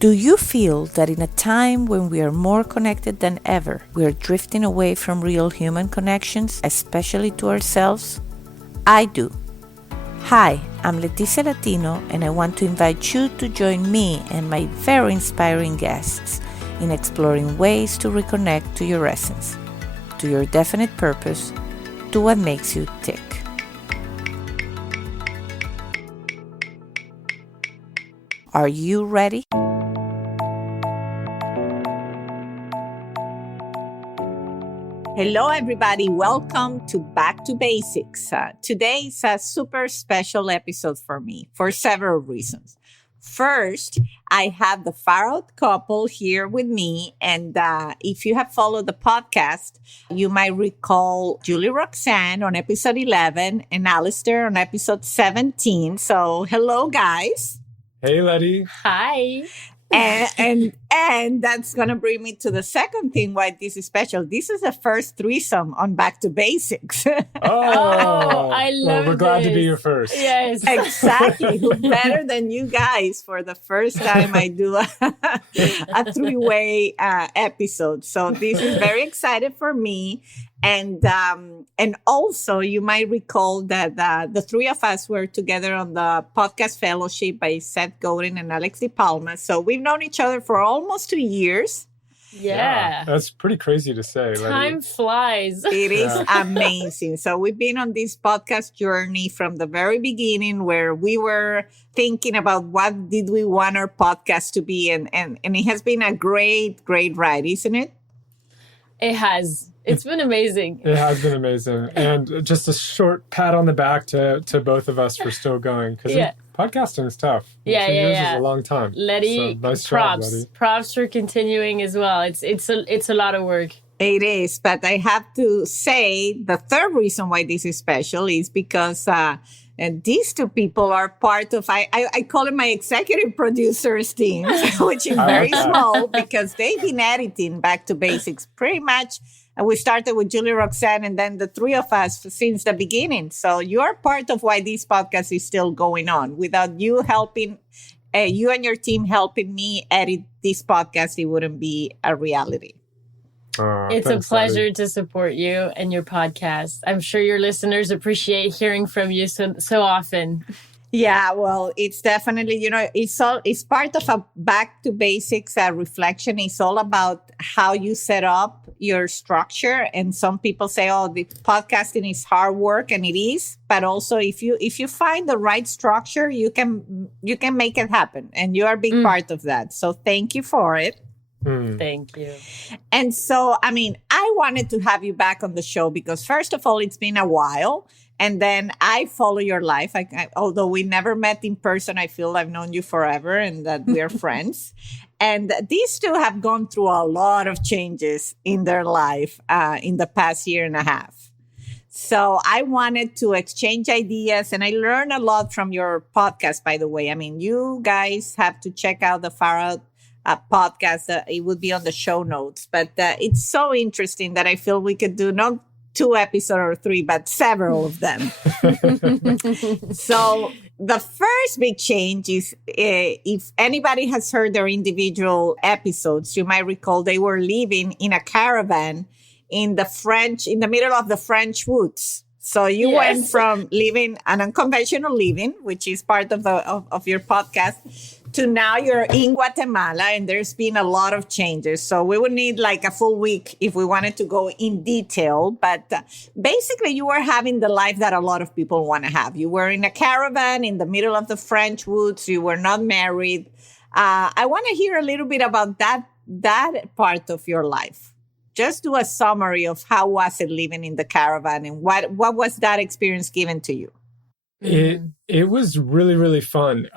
Do you feel that in a time when we are more connected than ever, we are drifting away from real human connections, especially to ourselves? I do. Hi, I'm Leticia Latino, and I want to invite you to join me and my very inspiring guests in exploring ways to reconnect to your essence, to your definite purpose, to what makes you tick. Are you ready? Hello, everybody. Welcome to Back to Basics. Today is a super special episode for me for several reasons. First, I have the far out couple here with me. And if you have followed the podcast, you might recall Julie-Roxane on episode 11 and Alasdair on episode 17. So hello, guys. Hey, Letty. Hi. And that's going to bring me to the second thing why this is special. This is the first threesome on Back to Basics. I love we're glad to be your first. Yes. Exactly. Who better than you guys for the first time I do a three-way episode. So this is very exciting for me. And also, you might recall that the three of us were together on the podcast fellowship by Seth Godin and Alex DePalma. So we've known each other for almost 2 years. Yeah. That's pretty crazy to say. Time flies. It is amazing. So we've been on this podcast journey from the very beginning where we were thinking about what did we want our podcast to be. And it has been a great, great ride, isn't it? It has. It's been amazing. It has been amazing. And just a short pat on the back to both of us for still going. Because podcasting is tough. 2 years is a long time. Letty, so nice props. job, Letty. Props for continuing as well. It's a lot of work. It is. But I have to say the third reason why this is special is because and these two people are part of, I call it my executive producers team, which is very small because they've been editing Back to Basics pretty much. And we started with Julie-Roxane and then the three of us since the beginning. So you're part of why this podcast is still going on. Without you helping, you and your team helping me edit this podcast, it wouldn't be a reality. It's a pleasure to support you and your podcast. I'm sure your listeners appreciate hearing from you so often. Yeah, well, it's definitely, it's part of a Back to Basics reflection. It's all about how you set up your structure. And some people say, the podcasting is hard work, and it is. But also, if you find the right structure, you can make it happen. And you are a big part of that. So thank you for it. Thank you. And so, I wanted to have you back on the show because, first of all, it's been a while. And then I follow your life. Although we never met in person, I feel I've known you forever and that we're friends. And these two have gone through a lot of changes in their life in the past year and a half. So I wanted to exchange ideas, and I learned a lot from your podcast, by the way. You guys have to check out the Far Out podcast. It would be on the show notes. But it's so interesting that I feel we could do not 2 episodes or 3, but several of them. So the first big change is if anybody has heard their individual episodes, you might recall they were living in a caravan in the middle of the French woods. So you went from living an unconventional living, which is part of your podcast, to now you're in Guatemala, and there's been a lot of changes. So we would need like a full week if we wanted to go in detail. But basically, you were having the life that a lot of people want to have. You were in a caravan in the middle of the French woods. You were not married. I want to hear a little bit about that part of your life. Just do a summary of how was it living in the caravan, and what was that experience given to you? It was really, really fun.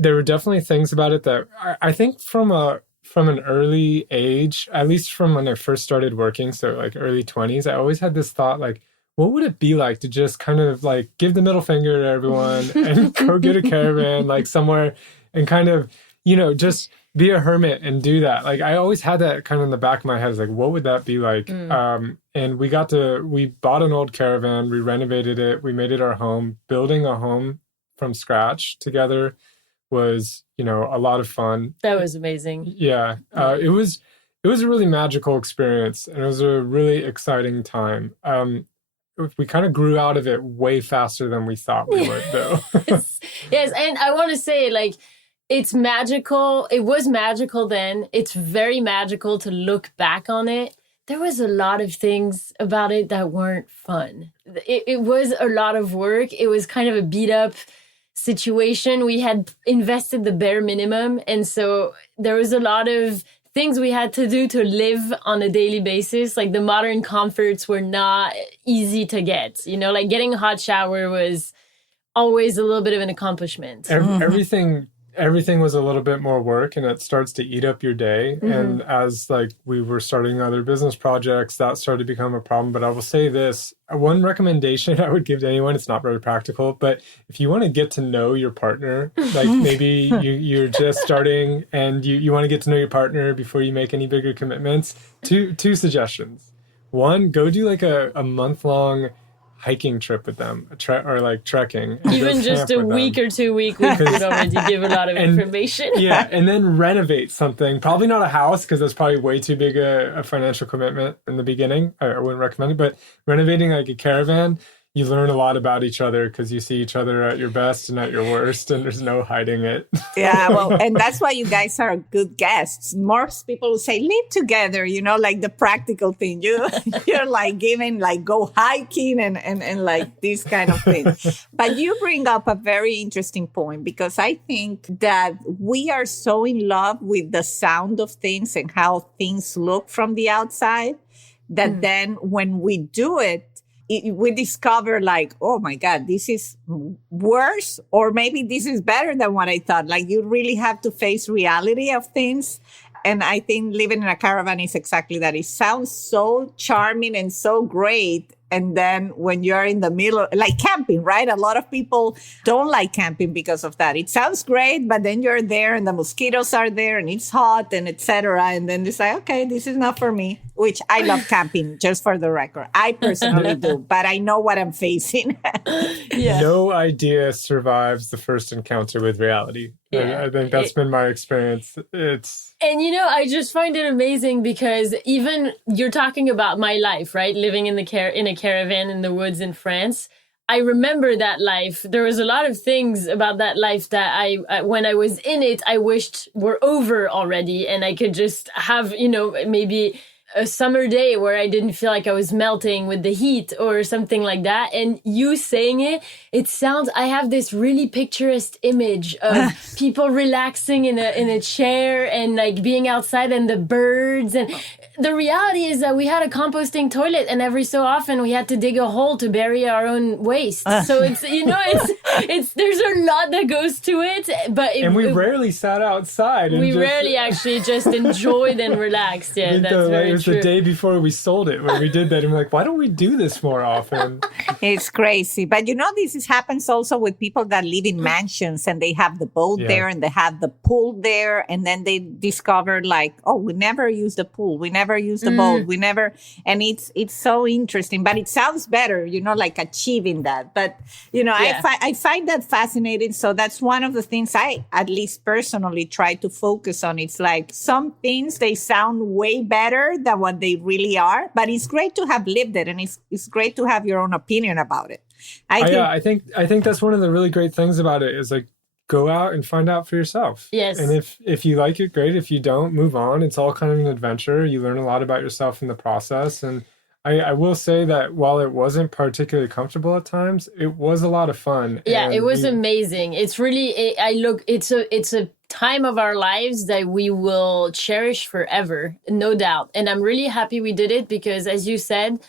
There were definitely things about it that I think from an early age, at least from when I first started working, so like early 20s, I always had this thought like, what would it be like to just kind of like give the middle finger to everyone and go get a caravan like somewhere and kind of, just be a hermit and do that. Like I always had that kind of in the back of my head. Like, what would that be like? And we bought an old caravan, we renovated it, we made it our home, building a home from scratch together was, you know, a lot of fun. That was amazing. Yeah. It was a really magical experience, and it was a really exciting time. We kind of grew out of it way faster than we thought we would, though. Yes, and I want to say, like, it's magical. It was magical then. It's very magical to look back on it. There was a lot of things about it that weren't fun. It was a lot of work. It was kind of a beat up situation. We had invested the bare minimum. And so there was a lot of things we had to do to live on a daily basis. Like the modern comforts were not easy to get. You know, like getting a hot shower was always a little bit of an accomplishment. Everything was a little bit more work, and it starts to eat up your day. And as like we were starting other business projects, that started to become a problem. But I will say this, one recommendation I would give to anyone, it's not very practical, but if you want to get to know your partner, like maybe you're just starting and you want to get to know your partner before you make any bigger commitments, two suggestions. One, go do like a month-long hiking trip with them, or like trekking. Even just a week or 2 weeks, we could already give a lot of information. Yeah, and then renovate something. Probably not a house, because that's probably way too big a financial commitment in the beginning. I wouldn't recommend it, but renovating like a caravan, you learn a lot about each other because you see each other at your best and at your worst, and there's no hiding it. Yeah, well, and that's why you guys are good guests. Most people will say, live together, you know, like the practical thing. You're like giving, like, go hiking and like these kind of things. But you bring up a very interesting point, because I think that we are so in love with the sound of things and how things look from the outside that then when we do it, we discover like, oh my God, this is worse, or maybe this is better than what I thought. Like, you really have to face reality of things. And I think living in a caravan is exactly that. It sounds so charming and so great. And then when you're in the middle, like camping, right? A lot of people don't like camping because of that. It sounds great, but then you're there and the mosquitoes are there and it's hot and etc. And then they say, okay, this is not for me, which I love camping, just for the record. I personally do, but I know what I'm facing. Yeah. No idea survives the first encounter with reality. Yeah. I think that's been my experience. And, you know, I just find it amazing because even you're talking about my life, right? Living in a caravan in the woods in France. I remember that life. There was a lot of things about that life that I when I was in it, I wished were over already. And I could just have, you know, maybe a summer day where I didn't feel like I was melting with the heat or something like that. And you saying it sounds, I have this really picturesque image of people relaxing in a chair and like being outside and the birds. And the reality is that we had a composting toilet, and every so often we had to dig a hole to bury our own waste. So it's, you know, it's there's a lot that goes to it. But we rarely sat outside. We rarely actually just enjoyed and relaxed. Yeah, that's very true. It was the day before we sold it when we did that. And we're like, why don't we do this more often? It's crazy. But you know, happens also with people that live in mansions and they have the boat there and they have the pool there. And then they discover like, oh, we never use the pool. We never use the boat. We never. And it's so interesting. But it sounds better, you know, like achieving that. But, you know, I find that fascinating. So that's one of the things I, at least personally, try to focus on. It's like some things, they sound way better than what they really are. But it's great to have lived it. And it's great to have your own opinion about it. I think that's one of the really great things about it is like, go out and find out for yourself. Yes. And if you like it, great. If you don't, move on. It's all kind of an adventure. You learn a lot about yourself in the process. And I will say that while it wasn't particularly comfortable at times, it was a lot of fun. Yeah, it was amazing. It's really, it's a time of our lives that we will cherish forever, no doubt. And I'm really happy we did it because, as you said,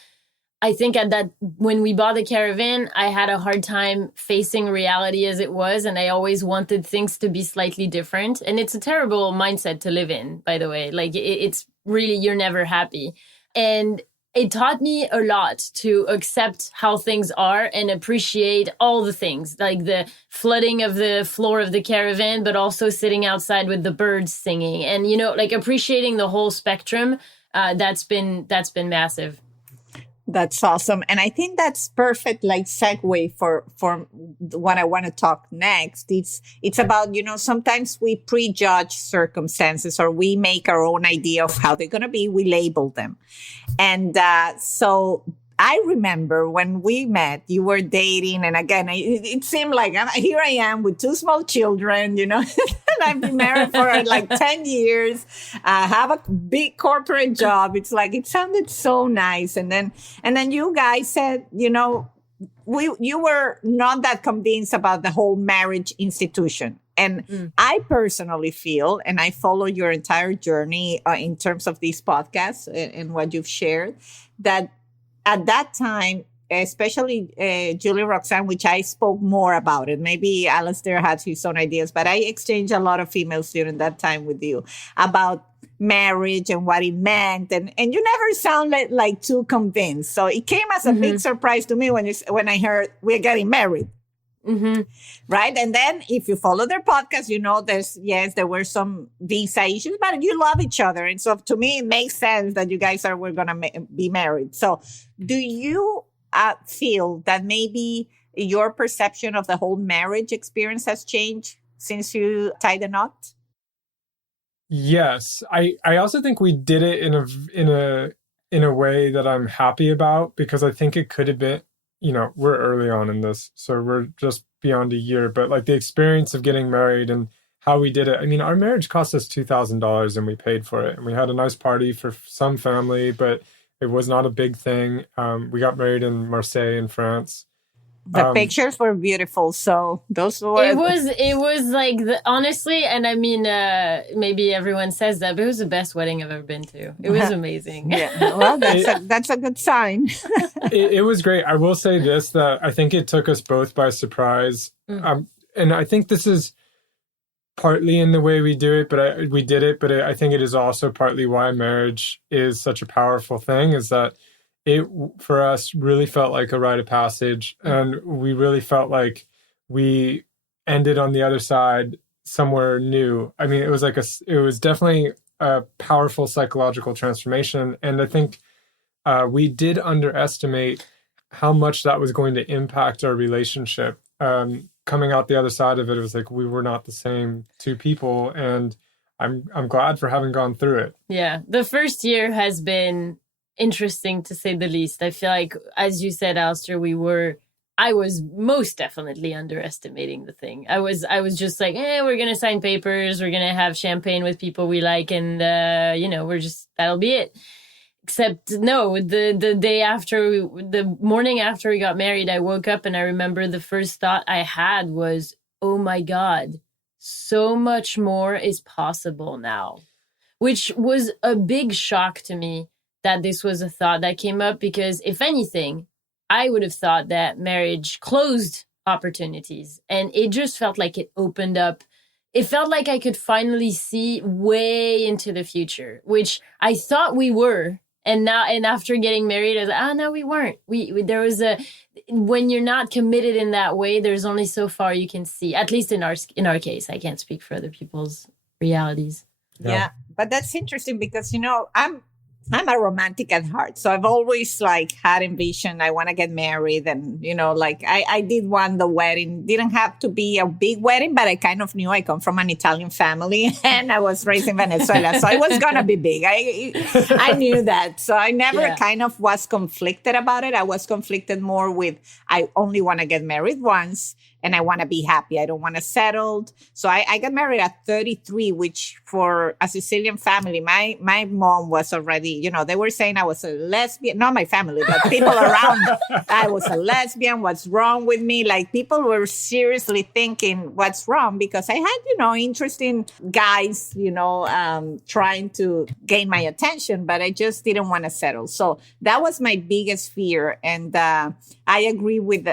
I think when we bought the caravan, I had a hard time facing reality as it was. And I always wanted things to be slightly different. And it's a terrible mindset to live in, by the way. Like it's really, you're never happy. And it taught me a lot to accept how things are and appreciate all the things, like the flooding of the floor of the caravan, but also sitting outside with the birds singing and, you know, like appreciating the whole spectrum. That's been massive. That's awesome. And I think that's perfect, like segue for what I want to talk next. It's about, sometimes we prejudge circumstances or we make our own idea of how they're going to be. We label them. And so I remember when we met, you were dating. And again, it seemed like here I am with two small children, and I've been married for like 10 years. I have a big corporate job. It's like, it sounded so nice. And then you guys said, you were not that convinced about the whole marriage institution. And I personally feel, and I follow your entire journey in terms of these podcasts and what you've shared, that at that time, especially Julie-Roxane, which I spoke more about it. Maybe Alasdair had his own ideas, but I exchanged a lot of emails during that time with you about marriage and what it meant. And you never sounded like too convinced. So it came as a big surprise to me when I heard we're getting married. Mm-hmm. Right. And then if you follow their podcast, there were some visa issues, but you love each other. And so to me, it makes sense that you guys were going to be married. So do you feel that maybe your perception of the whole marriage experience has changed since you tied the knot? Yes. I also think we did it in a way that I'm happy about, because I think it could have been, we're early on in this, so we're just beyond a year, but like the experience of getting married and how we did it. I mean, our marriage cost us $2,000 and we paid for it. And we had a nice party for some family, but it was not a big thing. We got married in Marseille in France. The pictures were beautiful. So those were... It was like, honestly, and I mean, maybe everyone says that, but it was the best wedding I've ever been to. It was amazing. Yeah, well, that's a good sign. It was great. I will say this, that I think it took us both by surprise. And I think this is partly in the way we do it, but I think it is also partly why marriage is such a powerful thing, is that it, for us, really felt like a rite of passage. And we really felt like we ended on the other side somewhere new. I mean, it was definitely a powerful psychological transformation. And I think we did underestimate how much that was going to impact our relationship. Coming out the other side of it, it was like we were not the same two people. And I'm glad for having gone through it. Yeah. The first year has been interesting, to say the least. I feel like, as you said, Alasdair, I was most definitely underestimating the thing. I was just like, we're going to sign papers, we're going to have champagne with people we like, and, that'll be it. Except, no, the morning after we got married, I woke up and I remember the first thought I had was, oh my God, so much more is possible now. Which was a big shock to me, that this was a thought that came up, because if anything, I would have thought that marriage closed opportunities, and it just felt like it opened up. It felt like I could finally see way into the future, which I thought we were. And after getting married, I was like, no, we weren't. When you're not committed in that way, there's only so far you can see, at least in our case. I can't speak for other people's realities. Yeah, but that's interesting because, I'm a romantic at heart. So I've always had envisioned I want to get married. And, I did want the wedding. Didn't have to be a big wedding, but I kind of knew I come from an Italian family and I was raised in Venezuela. So it was going to be big. I knew that. So I never kind of was conflicted about it. I was conflicted more with, I only want to get married once and I want to be happy. I don't want to settle. So I got married at 33, which for a Sicilian family, my mom was already, they were saying I was a lesbian, not my family, but people around. I was a lesbian. What's wrong with me? People were seriously thinking what's wrong, because I had, interesting guys, trying to gain my attention, but I just didn't want to settle. So that was my biggest fear. And I agree with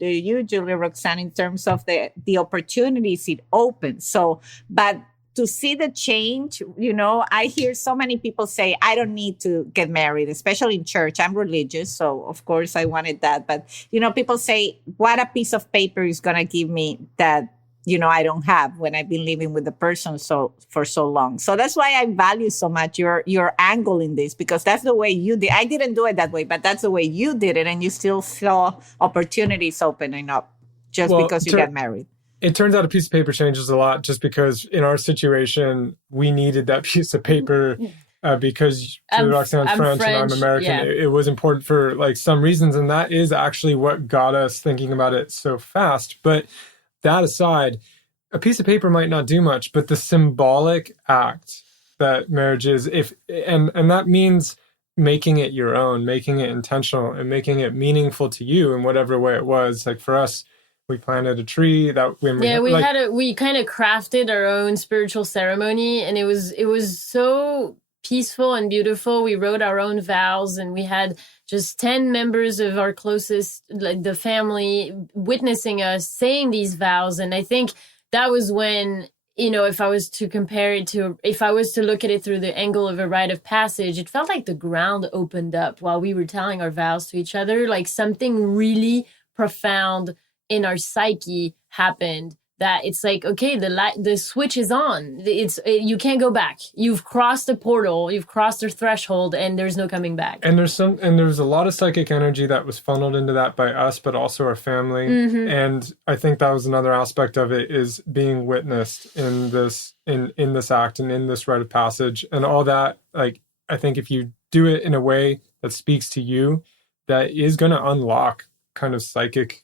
you, Julie-Roxane, in terms of the opportunities it opens. So, but to see the change, I hear so many people say, I don't need to get married, especially in church. I'm religious, so of course I wanted that. But, people say, what a piece of paper is going to give me that, I don't have when I've been living with the person for so long. So that's why I value so much your angle in this, because that's the way you did. I didn't do it that way, but that's the way you did it, and you still saw opportunities opening up just because you got married. It turns out a piece of paper changes a lot, just because in our situation, we needed that piece of paper because Julie-Roxane's French and I'm American. Yeah. It was important for like some reasons. And that is actually what got us thinking about it so fast. But that aside, a piece of paper might not do much, but the symbolic act that marriage is, and that means making it your own, making it intentional, and making it meaningful to you in whatever way it was. Like for us, we planted a tree that we kind of crafted our own spiritual ceremony, and it was so peaceful and beautiful. We wrote our own vows, and we had just 10 members of our closest, like the family, witnessing us saying these vows. And I think that was when, if I was to look at it through the angle of a rite of passage, it felt like the ground opened up while we were telling our vows to each other, like something really profound in our psyche happened, that it's like, okay, the switch is on. You can't go back. You've crossed a portal, you've crossed a threshold, and there's no coming back. And there's a lot of psychic energy that was funneled into that by us, but also our family. Mm-hmm. And I think that was another aspect of it, is being witnessed in this act and in this rite of passage and all that. Like, I think if you do it in a way that speaks to you, that is going to unlock kind of psychic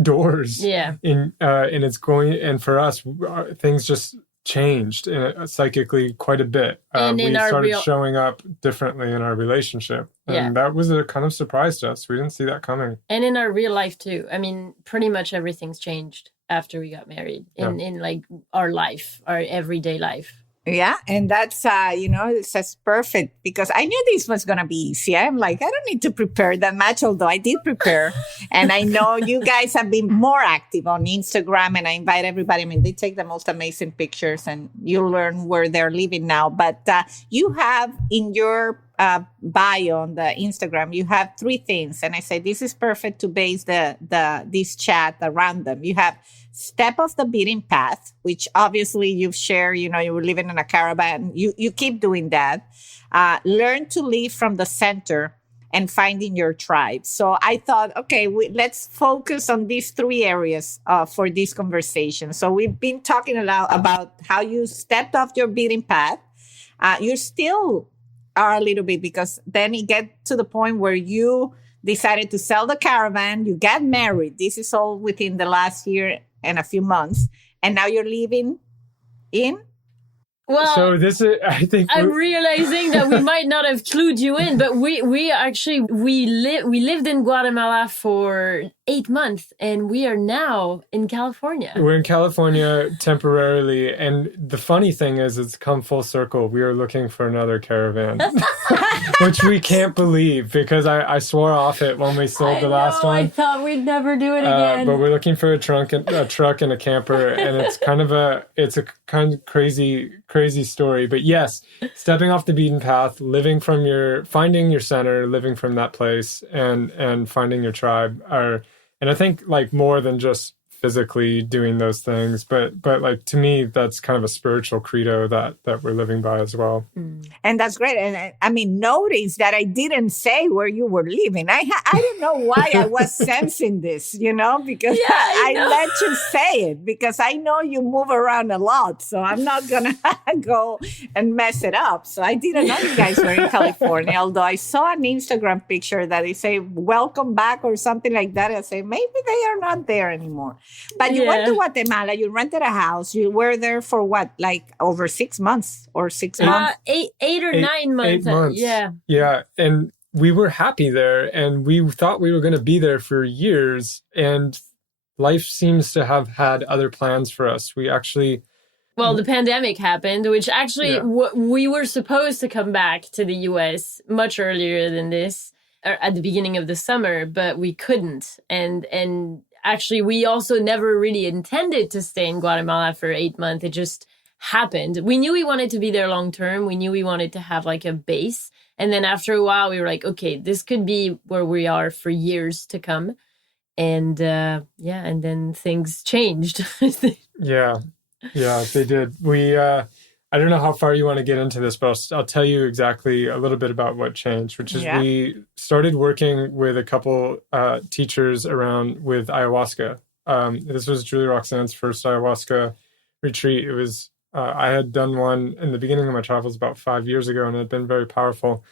doors. Yeah. And it's going, and for us, things just changed psychically quite a bit. We started showing up differently in our relationship. And that was a kind of surprise to us. We didn't see that coming. And in our real life too. I mean, pretty much everything's changed after we got married in like our life, our everyday life. Yeah. And that's, it's perfect, because I knew this was going to be easy. I'm like, I don't need to prepare that much, although I did prepare. And I know you guys have been more active on Instagram, and I invite everybody. I mean, they take the most amazing pictures, and you learn where they're living now. But you have in your bio on the Instagram, you have 3 things. And I say, this is perfect to base this chat around them. You have step off the beaten path, which obviously you've shared, you were living in a caravan. You keep doing that. Learn to live from the center and finding your tribe. So I thought, okay, let's focus on these 3 areas for this conversation. So we've been talking a lot about how you stepped off your beaten path. You still are a little bit, because then you get to the point where you decided to sell the caravan, you got married. This is all within the last year and a few months. And now you're living in? Well, so this is, I think I'm realizing that we might not have clued you in, but we lived in Guatemala for 8 months, and we are now in California. We're in California temporarily, and the funny thing is, it's come full circle. We are looking for another caravan, which we can't believe, because I swore off it when we sold the last one. I thought we'd never do it again. But we're looking for a truck and a camper, and it's a kind of crazy story. But yes, stepping off the beaten path, finding your center, living from that place, and finding your tribe and I think like more than just physically doing those things, but like, to me, that's kind of a spiritual credo that we're living by as well. And that's great. And I mean, notice that I didn't say where you were living. I don't know why I was sensing this, because I let you say it, because I know you move around a lot. So I'm not going to go and mess it up. So I didn't know you guys were in California, although I saw an Instagram picture that they say, welcome back or something like that. I say, maybe they are not there anymore. But you went to Guatemala, you rented a house, you were there for what, like over 6 months or 6 months? 8 or 9 months. 8 months. Yeah. Yeah. And we were happy there, and we thought we were going to be there for years. And life seems to have had other plans for us. The pandemic happened, which actually we were supposed to come back to the US much earlier than this, or at the beginning of the summer, but we couldn't. And actually, we also never really intended to stay in Guatemala for 8 months. It just happened. We knew we wanted to be there long term. We knew we wanted to have like a base. And then after a while, we were like, okay, this could be where we are for years to come. And and then things changed. Yeah, they did. I don't know how far you want to get into this, but I'll tell you exactly a little bit about what changed, which is we started working with a couple teachers around with ayahuasca. This was Julie-Roxane's first ayahuasca retreat. It was, I had done one in the beginning of my travels about 5 years ago, and it had been very powerful.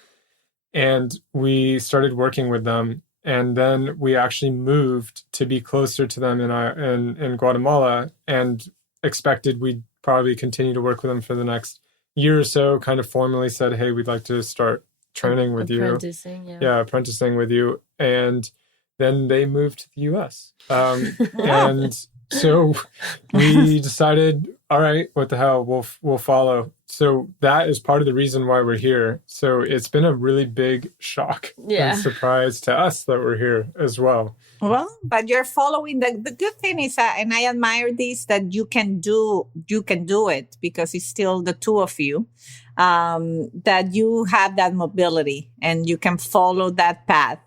And we started working with them. And then we actually moved to be closer to them in Guatemala, and expected we'd probably continue to work with them for the next year or so, kind of formally said, hey, we'd like to start training with you. Apprenticing with you. And then they moved to the US. And so we decided, all right, what the hell, we'll follow. So that is part of the reason why we're here. So it's been a really big shock and surprise to us that we're here as well. Well, but you're following the good thing is, and I admire this, that you can do it because it's still the two of you, that you have that mobility and you can follow that path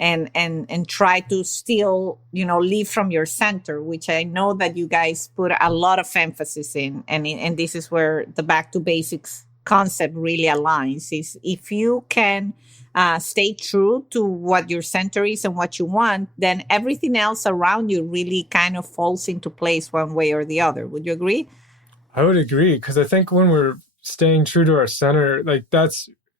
and try to still, live from your center, which I know that you guys put a lot of emphasis in. And this is where the back to basics concept really aligns, is if you can stay true to what your center is and what you want, then everything else around you really kind of falls into place one way or the other. Would you agree? I would agree, because I think when we're staying true to our center,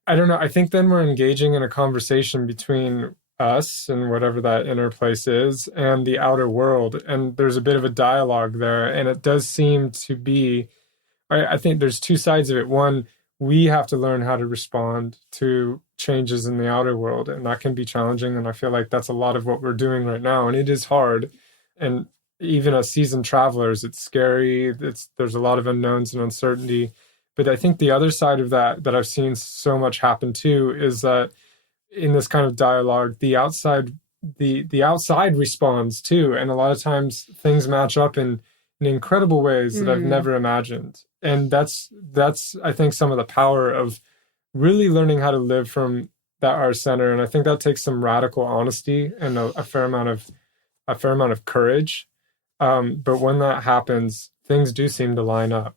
I don't know, I think then we're engaging in a conversation between us and whatever that inner place is and the outer world. And there's a bit of a dialogue there. And it does seem to be, I think there's two sides of it. One, we have to learn how to respond to changes in the outer world, and that can be challenging. And I feel like that's a lot of what we're doing right now. And it is hard. And even as seasoned travelers, it's scary. There's a lot of unknowns and uncertainty. But I think the other side of that I've seen so much happen too, is that in this kind of dialogue, the outside responds too. And a lot of times things match up in incredible ways that I've never imagined. And that's I think some of the power of really learning how to live from our center. And I think that takes some radical honesty and a fair amount of courage. But when that happens, things do seem to line up.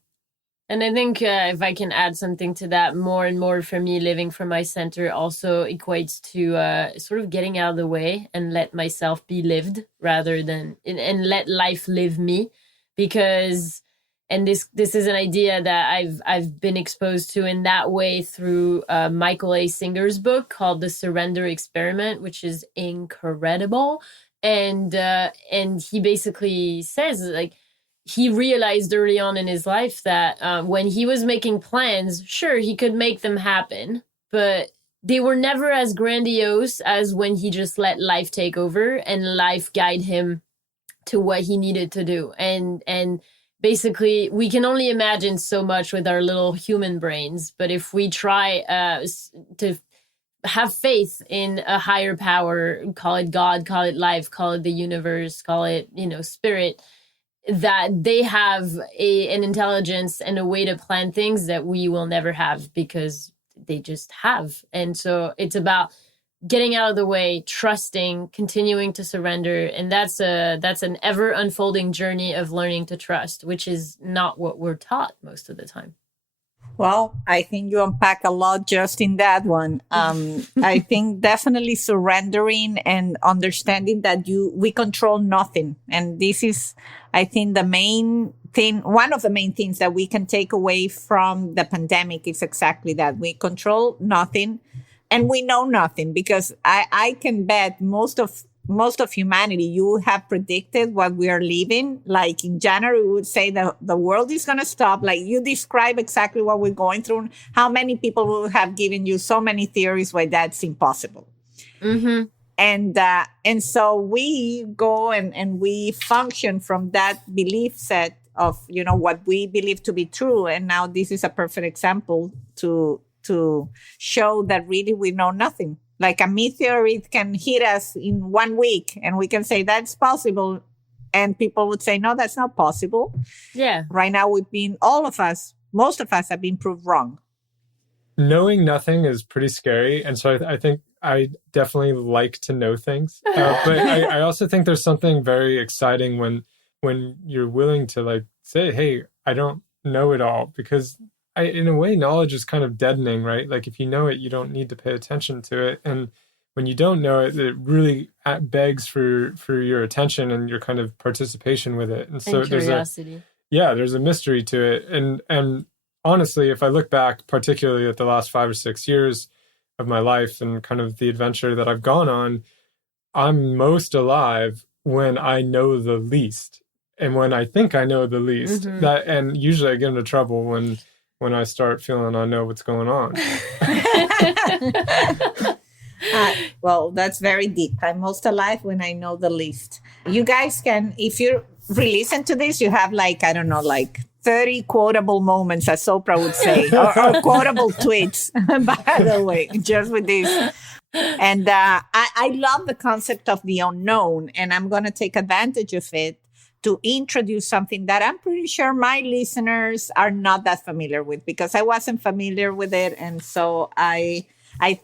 And I think if I can add something to that, more and more for me, living from my center also equates to sort of getting out of the way and let myself be lived rather than, and let life live me. Because, and this is an idea that I've been exposed to in that way through Michael A. Singer's book called The Surrender Experiment, which is incredible. And he basically says, like, he realized early on in his life that when he was making plans, sure, he could make them happen, but they were never as grandiose as when he just let life take over and life guide him to what he needed to do. And basically, we can only imagine so much with our little human brains, but if we try to have faith in a higher power, call it God, call it life, call it the universe, call it, spirit, that they have an intelligence and a way to plan things that we will never have because they just have. And so it's about getting out of the way, trusting, continuing to surrender. And that's an ever unfolding journey of learning to trust, which is not what we're taught most of the time. Well, I think you unpack a lot just in that one. I think definitely surrendering and understanding that we control nothing. And this is, I think, the main thing, one of the main things that we can take away from the pandemic is exactly that. We control nothing and we know nothing, because I can bet most of humanity, you have predicted what we are living. Like in January, we would say that the world is going to stop. Like you describe exactly what we're going through. How many people will have given you so many theories why that's impossible? Mm-hmm. And so we go and we function from that belief set of, what we believe to be true. And now this is a perfect example to show that really we know nothing. Like a meteorite can hit us in 1 week and we can say that's possible. And people would say, no, that's not possible. Yeah. Right now most of us have been proved wrong. Knowing nothing is pretty scary. And so I think I definitely like to know things, but I also think there's something very exciting when you're willing to like say, hey, I don't know it all, because in a way, knowledge is kind of deadening, right? Like if you know it, you don't need to pay attention to it. And when you don't know it, it really begs for your attention and your kind of participation with it. And so And curiosity. there's a mystery to it. And honestly, if I look back, particularly at the last 5 or 6 years of my life and kind of the adventure that I've gone on, I'm most alive when I know the least and when I think I know the least. That, and usually I get into trouble when I start feeling I know what's going on. Well, that's very deep. I'm most alive when I know the least. You guys can, if you re-listen to this, you have like, I don't know, like 30 quotable moments, as Oprah would say, or quotable tweets, by the way, just with this. And I love the concept of the unknown, and I'm going to take advantage of it to introduce something that I'm pretty sure my listeners are not that familiar with, because I wasn't familiar with it. And so I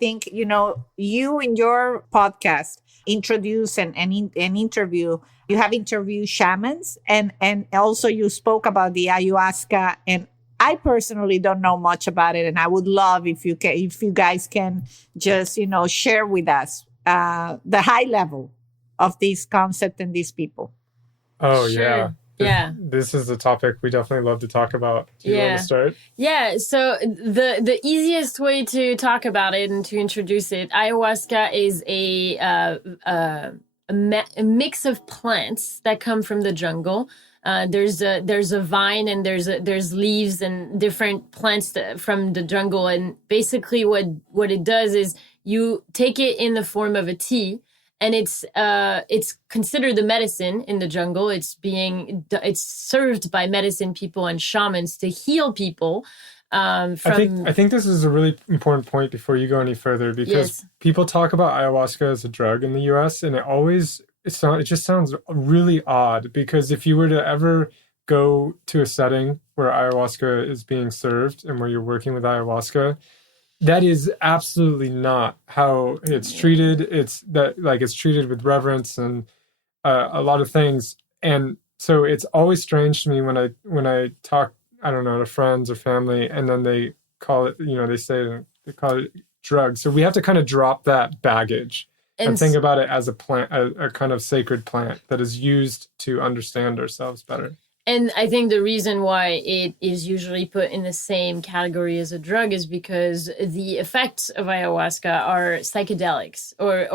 think, you know, you in your podcast introduce and interview, you have interviewed shamans, and also you spoke about the ayahuasca, and I personally don't know much about it, and I would love if you guys can just, you know, share with us the high level of this concept and these people. Oh, Sure. yeah. Yeah. This is a topic we definitely love to talk about. Do you want to start? Yeah. So the easiest way to talk about it and to introduce it, ayahuasca is a mix of plants that come from the jungle. There's a vine, and there's leaves and different plants from the jungle. And basically what it does is you take it in the form of a tea, and it's considered a medicine in the jungle. It's served by medicine people and shamans to heal people. I think this is a really important point before you go any further, because people talk about ayahuasca as a drug in the US, and it just sounds really odd, because if you were to ever go to a setting where ayahuasca is being served and where you're working with ayahuasca, that is absolutely not how it's treated. It's treated with reverence and a lot of things. And so it's always strange to me when I talk, I don't know, to friends or family, and then they call it, you know, they call it drugs. So we have to kind of drop that baggage and think about it as a plant, a kind of sacred plant that is used to understand ourselves better. And I think the reason why it is usually put in the same category as a drug is because the effects of ayahuasca are psychedelics, or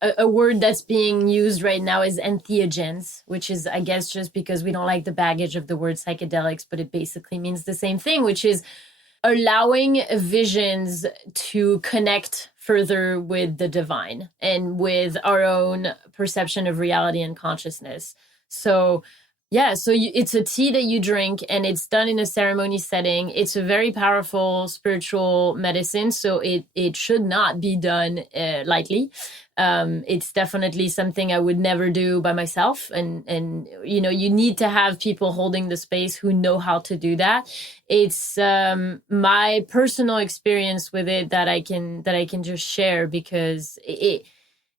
a word that's being used right now is entheogens, which is, I guess, just because we don't like the baggage of the word psychedelics, but it basically means the same thing, which is allowing visions to connect further with the divine and with our own perception of reality and consciousness. So it's a tea that you drink, and it's done in a ceremony setting. It's a very powerful spiritual medicine, so it should not be done lightly. It's definitely something I would never do by myself, and you know, you need to have people holding the space who know how to do that. It's my personal experience with it that I can just share, because it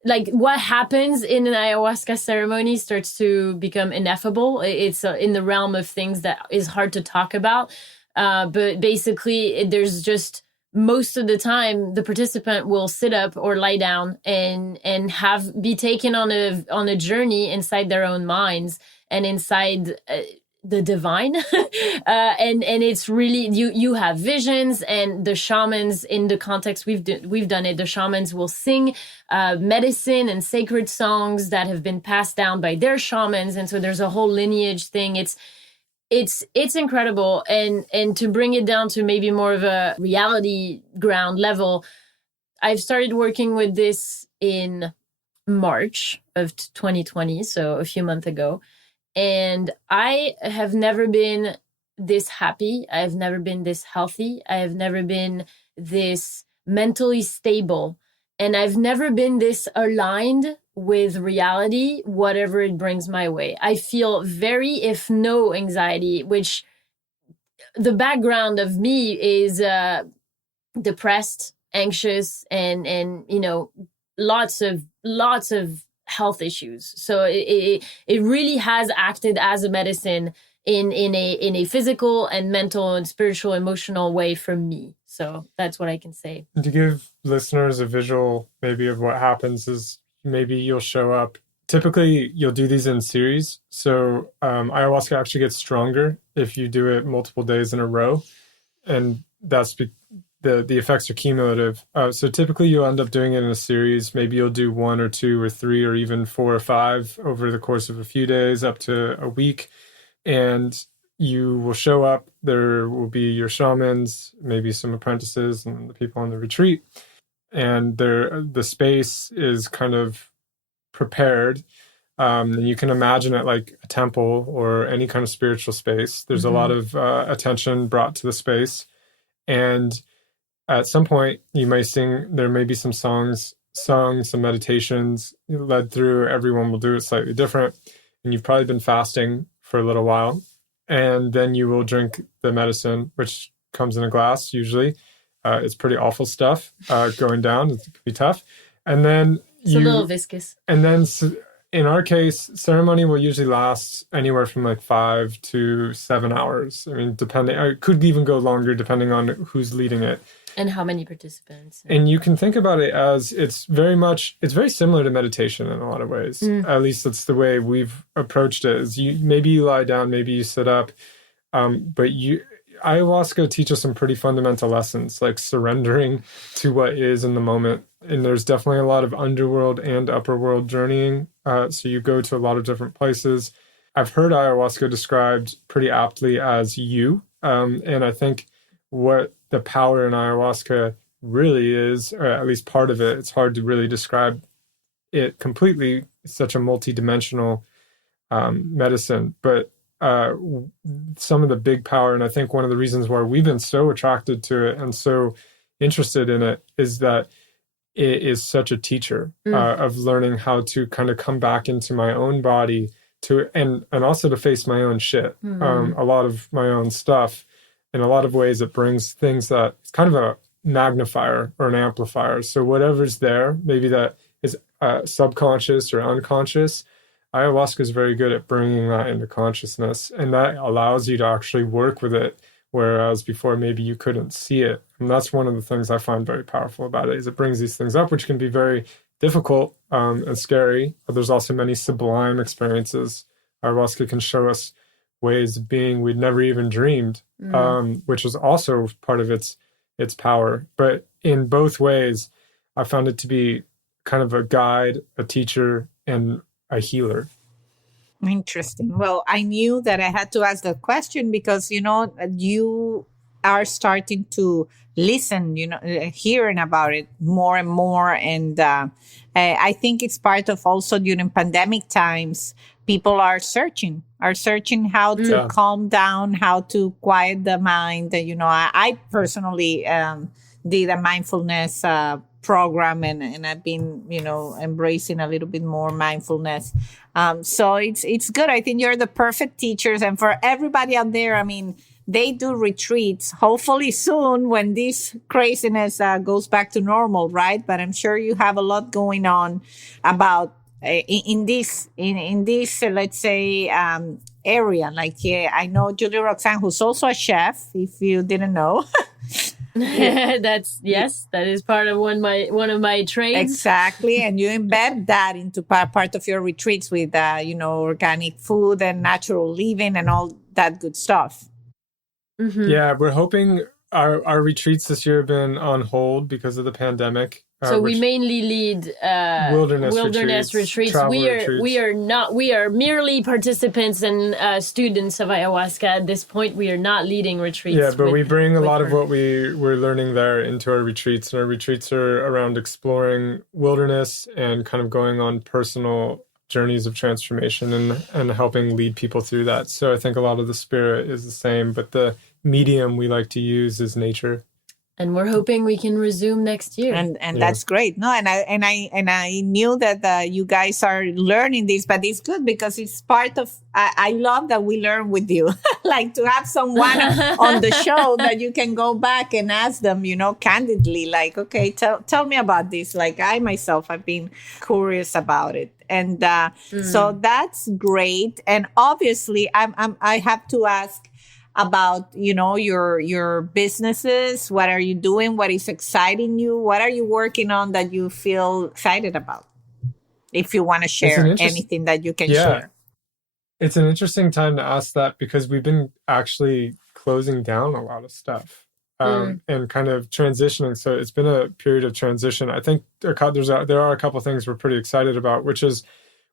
like what happens in an ayahuasca ceremony starts to become ineffable. It's in the realm of things that is hard to talk about. But basically, there's just, most of the time, the participant will sit up or lie down and be taken on a journey inside their own minds and inside the divine. And it's really, you have visions, and the shamans, in the context we've done it, the shamans will sing medicine and sacred songs that have been passed down by their shamans, and so there's a whole lineage thing. It's incredible. And to bring it down to maybe more of a reality ground level, I've started working with this in March of 2020, so a few months ago. And I have never been this happy. I've never been this healthy. I have never been this mentally stable. And I've never been this aligned with reality, whatever it brings my way. I feel very, if no anxiety, which the background of me is depressed, anxious and lots of health issues. So it really has acted as a medicine in a physical and mental and spiritual, emotional way for me. So that's what I can say. To give listeners a visual maybe of what happens is maybe you'll show up. Typically, you'll do these in series. So ayahuasca actually gets stronger if you do it multiple days in a row. And that's the effects are cumulative. So typically you'll end up doing it in a series. Maybe you'll do 1 or 2 or 3 or even 4 or 5 over the course of a few days up to a week. And you will show up. There will be your shamans, maybe some apprentices and the people on the retreat. And the space is kind of prepared. And you can imagine it like a temple or any kind of spiritual space. There's a lot of attention brought to the space. And at some point, there may be some songs sung, some meditations led through. Everyone will do it slightly different. And you've probably been fasting for a little while. And then you will drink the medicine, which comes in a glass usually. It's pretty awful stuff going down. It can be tough. And then it's a little viscous. And then in our case, ceremony will usually last anywhere from like 5 to 7 hours. I mean, it could even go longer depending on who's leading it. And how many participants. And you can think about it as it's very similar to meditation in a lot of ways. At least that's the way we've approached it. Is maybe you lie down, maybe you sit up. But ayahuasca teaches some pretty fundamental lessons, like surrendering to what is in the moment. And there's definitely a lot of underworld and upper world journeying. So you go to a lot of different places. I've heard ayahuasca described pretty aptly as you. And I think what the power in ayahuasca really is, or at least part of it, it's hard to really describe it completely. It's such a multidimensional medicine. But some of the big power, and I think one of the reasons why we've been so attracted to it and so interested in it is that it is such a teacher of learning how to kind of come back into my own body and also to face my own shit, a lot of my own stuff. In a lot of ways, it brings things that it's kind of a magnifier or an amplifier. So whatever's there, maybe that is subconscious or unconscious, ayahuasca is very good at bringing that into consciousness, and that allows you to actually work with it, whereas before maybe you couldn't see it. And that's one of the things I find very powerful about it, is it brings these things up, which can be very difficult and scary. But there's also many sublime experiences. Ayahuasca can show us ways of being we'd never even dreamed, which is also part of its power. But in both ways, I found it to be kind of a guide, a teacher, and a healer. Interesting. Well, I knew that I had to ask that question because, you are starting to listen, hearing about it more and more. And I think it's part of also during pandemic times, people are searching how to calm down, how to quiet the mind. I personally did a mindfulness program and I've been, embracing a little bit more mindfulness. So it's good. I think you're the perfect teachers. And for everybody out there, I mean, they do retreats, hopefully soon when this craziness goes back to normal, right? But I'm sure you have a lot going on about in this, let's say, area. Like, I know Julie-Roxane, who's also a chef, if you didn't know. That is part of one of my trades. Exactly. And you embed that into part of your retreats with, organic food and natural living and all that good stuff. Mm-hmm. Yeah, we're hoping our retreats this year have been on hold because of the pandemic. So we mainly lead wilderness retreats. We are merely participants and students of ayahuasca at this point. We are not leading retreats. Yeah, but we bring a lot of what we're learning there into our retreats. And our retreats are around exploring wilderness and kind of going on personal journeys of transformation and helping lead people through that. So I think a lot of the spirit is the same, but the medium we like to use is nature. And we're hoping we can resume next year. And that's great. No, and I knew that you guys are learning this, but it's good because it's part of. I love that we learn with you, like to have someone on the show that you can go back and ask them, candidly, like, okay, tell me about this. Like I myself have been curious about it, and so that's great. And obviously, I have to ask about your businesses. What are you doing? What is exciting you? What are you working on that you feel excited about? If you want to share anything that you can share. It's an interesting time to ask that because we've been actually closing down a lot of stuff and kind of transitioning. So it's been a period of transition. I think there are a couple of things we're pretty excited about, which is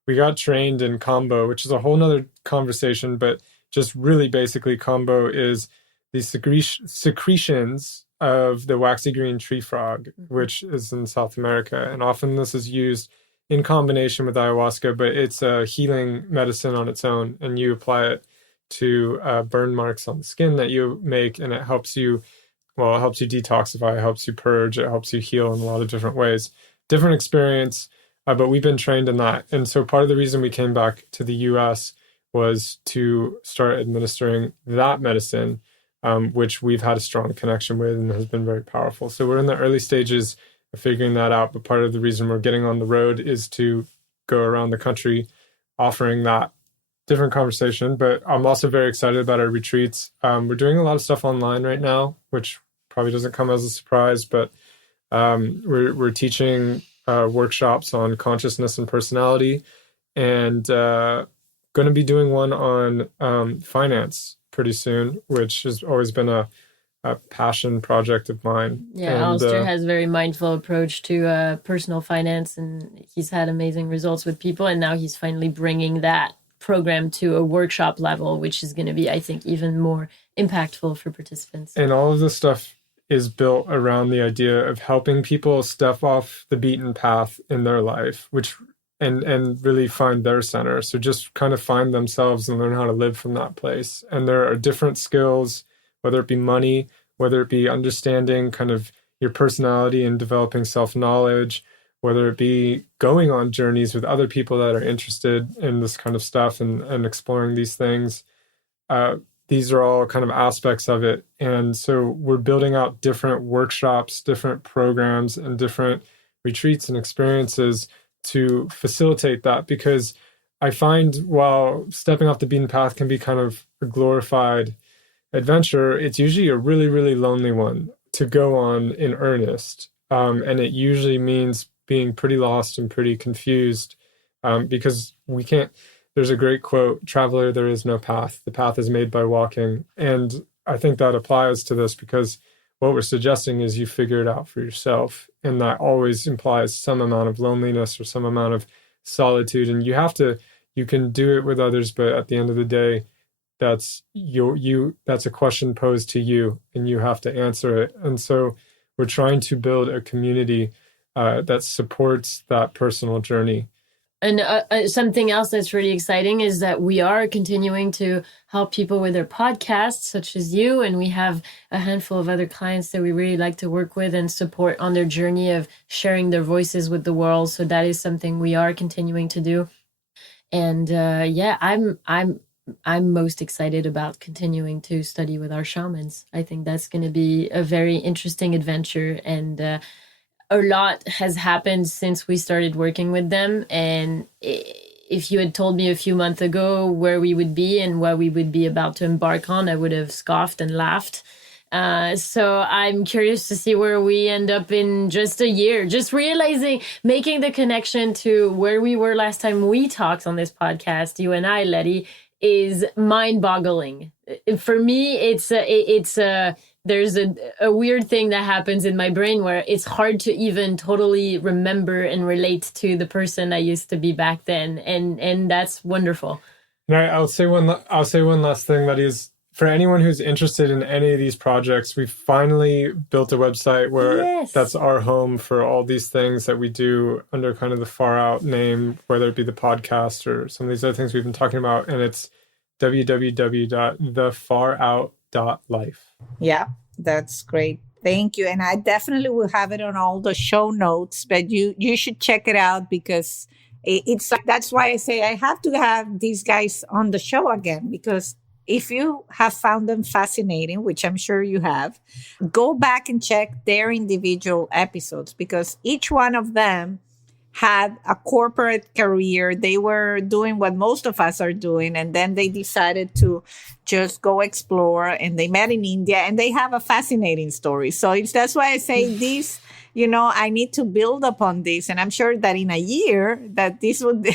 we got trained in combo, which is a whole nother conversation, but just really basically combo is the secretions of the waxy green tree frog, which is in South America. And often this is used in combination with ayahuasca, but it's a healing medicine on its own. And you apply it to burn marks on the skin that you make. And it helps you detoxify, it helps you purge, it helps you heal in a lot of different ways. Different experience, but we've been trained in that. And so part of the reason we came back to the US was to start administering that medicine, which we've had a strong connection with and has been very powerful. So we're in the early stages of figuring that out. But part of the reason we're getting on the road is to go around the country offering that different conversation. But I'm also very excited about our retreats. We're doing a lot of stuff online right now, which probably doesn't come as a surprise, but we're teaching workshops on consciousness and personality, and going to be doing one on finance pretty soon, which has always been a passion project of mine. Yeah, Alasdair has a very mindful approach to personal finance, and he's had amazing results with people. And now he's finally bringing that program to a workshop level, which is going to be, I think, even more impactful for participants. And all of this stuff is built around the idea of helping people step off the beaten path in their life, and really find their center. So just kind of find themselves and learn how to live from that place. And there are different skills, whether it be money, whether it be understanding kind of your personality and developing self-knowledge, whether it be going on journeys with other people that are interested in this kind of stuff and exploring these things. These are all kind of aspects of it. And so we're building out different workshops, different programs, and different retreats and experiences to facilitate that, because I find while stepping off the beaten path can be kind of a glorified adventure, it's usually a really, really lonely one to go on in earnest. And it usually means being pretty lost and pretty confused because we can't. There's a great quote, "Traveler, there is no path. The path is made by walking." And I think that applies to this because what we're suggesting is you figure it out for yourself. And that always implies some amount of loneliness or some amount of solitude. And you can do it with others, but at the end of the day, that's a question posed to you and you have to answer it. And so we're trying to build a community that supports that personal journey. And something else that's really exciting is that we are continuing to help people with their podcasts, such as you. And we have a handful of other clients that we really like to work with and support on their journey of sharing their voices with the world. So that is something we are continuing to do. And I'm most excited about continuing to study with our shamans. I think that's going to be a very interesting adventure, and a lot has happened since we started working with them. And if you had told me a few months ago where we would be and what we would be about to embark on, I would have scoffed and laughed. So I'm curious to see where we end up in just a year. Just making the connection to where we were last time we talked on this podcast, you and I, Letty, is mind-boggling. For me, there's a weird thing that happens in my brain where it's hard to even totally remember and relate to the person I used to be back then, and that's wonderful. I'll say one last thing, that is, for anyone who's interested in any of these projects, we've finally built a website where that's our home for all these things that we do under kind of the Far Out name, whether it be the podcast or some of these other things we've been talking about. And it's www.thefarout.life. Yeah, that's great. Thank you. And I definitely will have it on all the show notes, but you should check it out because it's like, that's why I say I have to have these guys on the show again, because if you have found them fascinating, which I'm sure you have, go back and check their individual episodes because each one of them had a corporate career. They were doing what most of us are doing. And then they decided to just go explore and they met in India and they have a fascinating story. So that's why I say this, I need to build upon this. And I'm sure that in a year that this would,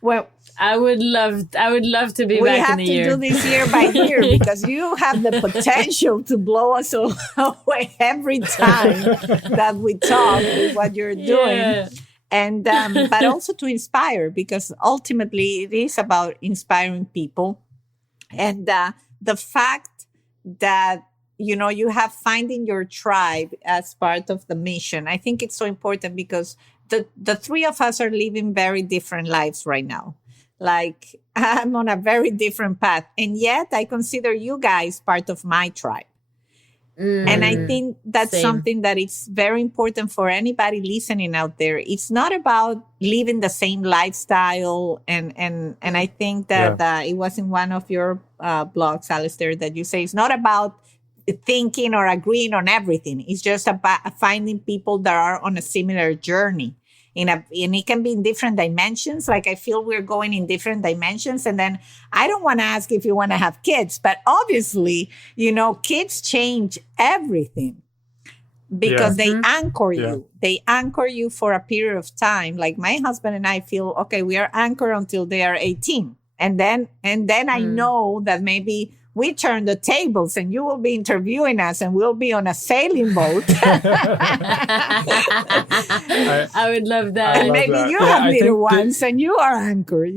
well, I would love to be back in a year. We have to do this year by year because you have the potential to blow us away every time that we talk with what you're doing. Yeah. And but also to inspire, because ultimately it is about inspiring people. And the fact that you have finding your tribe as part of the mission, I think it's so important because the three of us are living very different lives right now. Like I'm on a very different path, and yet I consider you guys part of my tribe. And I think that's something that is very important for anybody listening out there. It's not about living the same lifestyle. And I think that it was in one of your blogs, Alasdair, that you say it's not about thinking or agreeing on everything. It's just about finding people that are on a similar journey. And it can be in different dimensions. Like I feel we're going in different dimensions. And then I don't want to ask if you want to have kids, but obviously, kids change everything because they anchor you. They anchor you for a period of time. Like my husband and I feel, okay, we are anchored until they are 18. And then I know that maybe we turn the tables and you will be interviewing us and we'll be on a sailing boat. I would love that. And maybe you have little ones and you are anchored,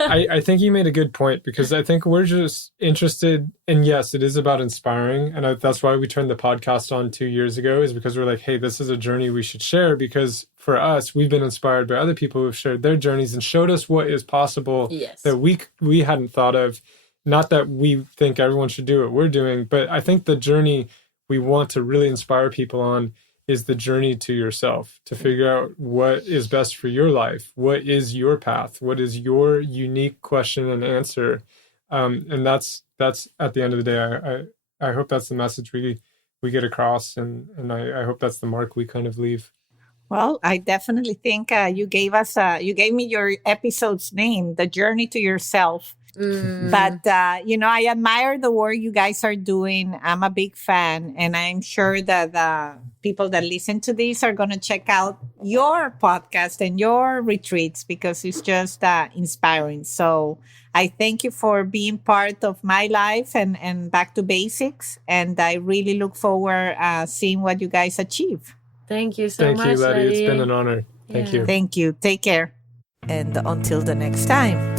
I think you made a good point because I think we're just interested in, yes, it is about inspiring. And that's why we turned the podcast on 2 years ago, is because we're like, hey, this is a journey we should share, because for us, we've been inspired by other people who have shared their journeys and showed us what is possible that we hadn't thought of. Not that we think everyone should do what we're doing, but I think the journey we want to really inspire people on is the journey to yourself, to figure out what is best for your life. What is your path? What is your unique question and answer? And that's at the end of the day, I hope that's the message we get across. And I hope that's the mark we kind of leave. Well, I definitely think you gave me your episode's name, The Journey to Yourself. But, I admire the work you guys are doing. I'm a big fan. And I'm sure that people that listen to this are going to check out your podcast and your retreats because it's just inspiring. So I thank you for being part of my life and Back to Basics. And I really look forward seeing what you guys achieve. Thank you so much, Thank you, Letty. It's been an honor. Thank you. Thank you. Take care. And until the next time.